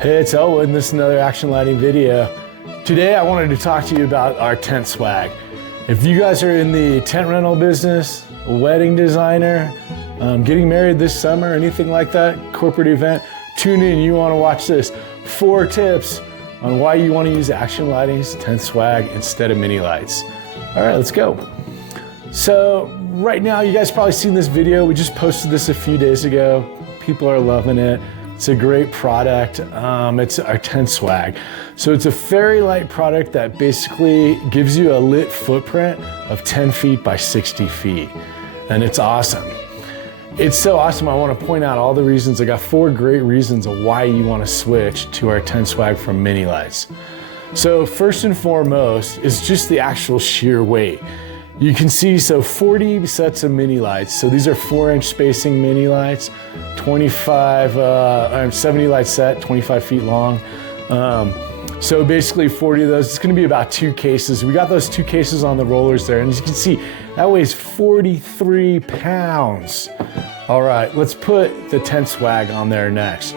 Hey, it's Owen. This is another action lighting video. Today I wanted to talk to you about our tent swag. If you guys are in the tent rental business, a wedding designer, getting married this summer, anything like that, corporate event, tune in. You want to watch this. 4 tips on why you want to use Action Lighting's tent swag instead of mini lights. All right, let's go. So right now, you guys probably seen this video. We just posted this a few days ago. People are loving it. It's a great product. It's our tent swag. So it's a fairy light product that basically gives you a lit footprint of 10 feet by 60 feet. And it's awesome. It's so awesome. I want to point out all the reasons. I got 4 great reasons of why you want to switch to our tent swag from mini lights. So first and foremost is just the actual sheer weight. You can see, so 40 sets of mini lights. So these are 4-inch spacing mini lights, 70 light set, 25 feet long. So basically 40 of those, it's gonna be about 2 cases. We got those 2 cases on the rollers there, and as you can see, that weighs 43 pounds. All right, let's put the tent swag on there next.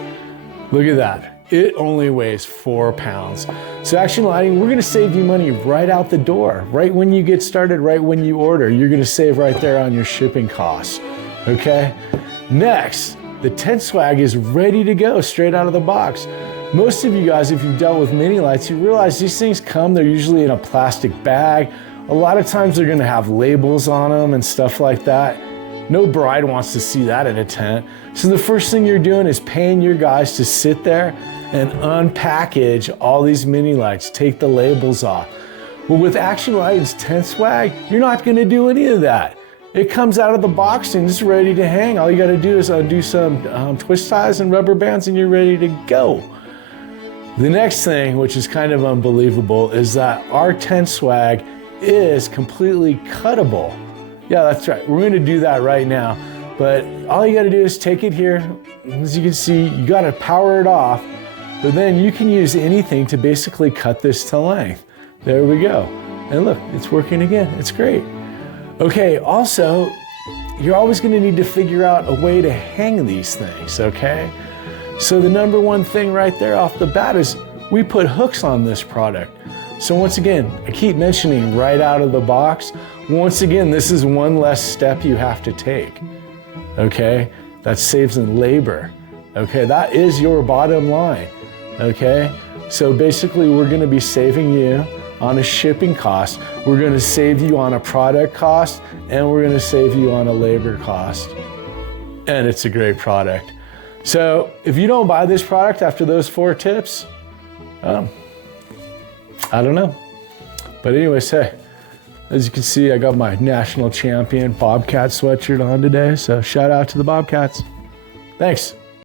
Look at that. It only weighs 4 pounds. So Action Lighting, we're gonna save you money right out the door. Right when you get started, right when you order, you're gonna save right there on your shipping costs, okay? Next, the tent swag is ready to go straight out of the box. Most of you guys, if you've dealt with mini lights, you realize these things come, they're usually in a plastic bag. A lot of times they're gonna have labels on them and stuff like that. No bride wants to see that in a tent. So the first thing you're doing is paying your guys to sit there and unpackage all these mini lights, take the labels off. Well, with Action Lighting's tent swag, you're not gonna do any of that. It comes out of the box and it's ready to hang. All you gotta do is undo some twist ties and rubber bands and you're ready to go. The next thing, which is kind of unbelievable, is that our tent swag is completely cuttable. Yeah, that's right. We're gonna do that right now. But all you gotta do is take it here. As you can see, you gotta power it off, but then you can use anything to basically cut this to length. There we go. And look, it's working again. It's great. Okay, also, you're always gonna need to figure out a way to hang these things, okay? So the number one thing right there off the bat is we put hooks on this product. So once again, I keep mentioning right out of the box, once again, this is one less step you have to take, okay? That saves in labor, okay? That is your bottom line, okay? So basically, we're gonna be saving you on a shipping cost, we're gonna save you on a product cost, and we're gonna save you on a labor cost. And it's a great product. So if you don't buy this product after those 4 tips, I don't know. But anyways, hey, as you can see, I got my national champion Bobcat sweatshirt on today. So shout out to the Bobcats. Thanks.